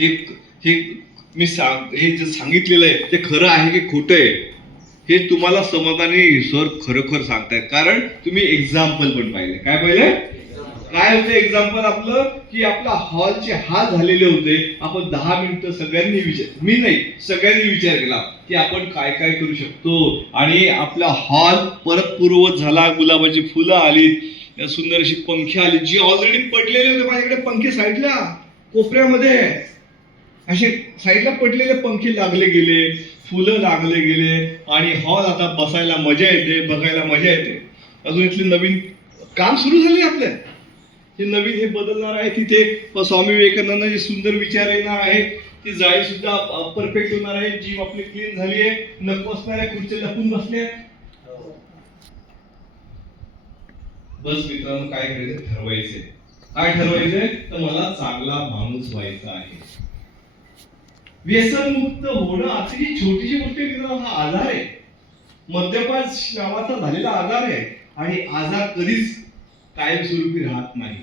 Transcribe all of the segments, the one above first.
हे हे मी हे जे सांगितलेलं आहे ते खरं आहे की खोटं आहे हे तुम्हाला समाधानी सर खरोखर सांगतायत, कारण तुम्ही एक्झाम्पल पण पाहिले. काय पाहिले? काय होतं एक्झाम्पल आपलं, की आपला हॉलचे हाल झालेले होते. आपण 10 मिनिटं सगळ्यांनी मी नाही सगळ्यांनी विचार केला की आपण काय काय करू शकतो, आणि आपला हॉल परत पूर्ववत झाला. गुलाबाची फुलं आली, सुंदर अशी पंखे आली, जी ऑलरेडी पडलेले होते. माझ्याकडे पंखे साईडला कोपऱ्यामध्ये असे साईडला पडलेले पंखे लागले गेले, फुलं लागले गेले, आणि हॉल आता बसायला मजा येते, बघायला मजा येते. अजून इथले नवीन काम सुरू झाले आपल्या, हे नवीन हे बदलणार आहे. तिथे स्वामी विवेकानंदांचे सुंदर विचार येणार आहे. ती जाळी सुद्धा परफेक्ट होणार आहे. जीव आपली क्लीन झाली आहे. नको असणाऱ्या खुर्च्या लपून बसल्या. बस मित्रांनो, काय करायचं ठरवायचंय. काय ठरवायचंय तर मला चांगला माणूस व्हायचा आहे. व्यसनमुक्त होणं अतिशय छोटीशी गोष्ट मित्रांनो. हा आजार आहे, मद्यपान नावाचा झालेला आजार आहे, आणि आजार कधीच कायमस्वरूपी राहत नाही.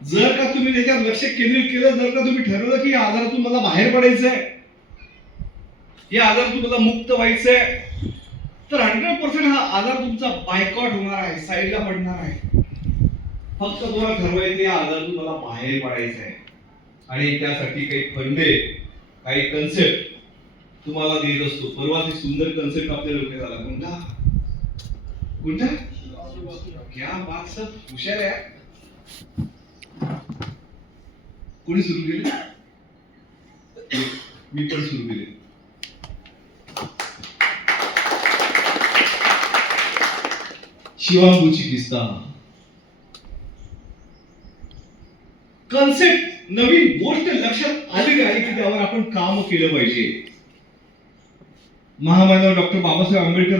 जर का तुम्ही त्याच्यावर लक्ष केंद्रित केलं, जर का तुम्ही ठरवलं की या आजारातून मला बाहेर पडायचंय, या आजारातून मला मुक्त व्हायचंय, तर 100% हा आजार तुमचा बायकॉट होणार आहे, साईडला पडणार आहे. फक्त तुम्हाला ठरवायचं या आजारातून मला बाहेर पडायचं आहे, आणि त्यासाठी काही फंडे, काही कन्सेप्ट तुम्हाला देत असतो. परवा ती सुंदर कन्सेप्ट आपल्या डोक्यात आला. कोणता कोणता? क्या बात सर, हुशार आहे. कोणी सुरू केले? मी पण सुरू केले. शिवांबूची किस्सा. कन्सेप्ट, नवीन गोष्ट लक्षात आलेली आहे की त्यावर आपण काम केलं पाहिजे. महामानव डॉक्टर बाबासाहेब आंबेडकर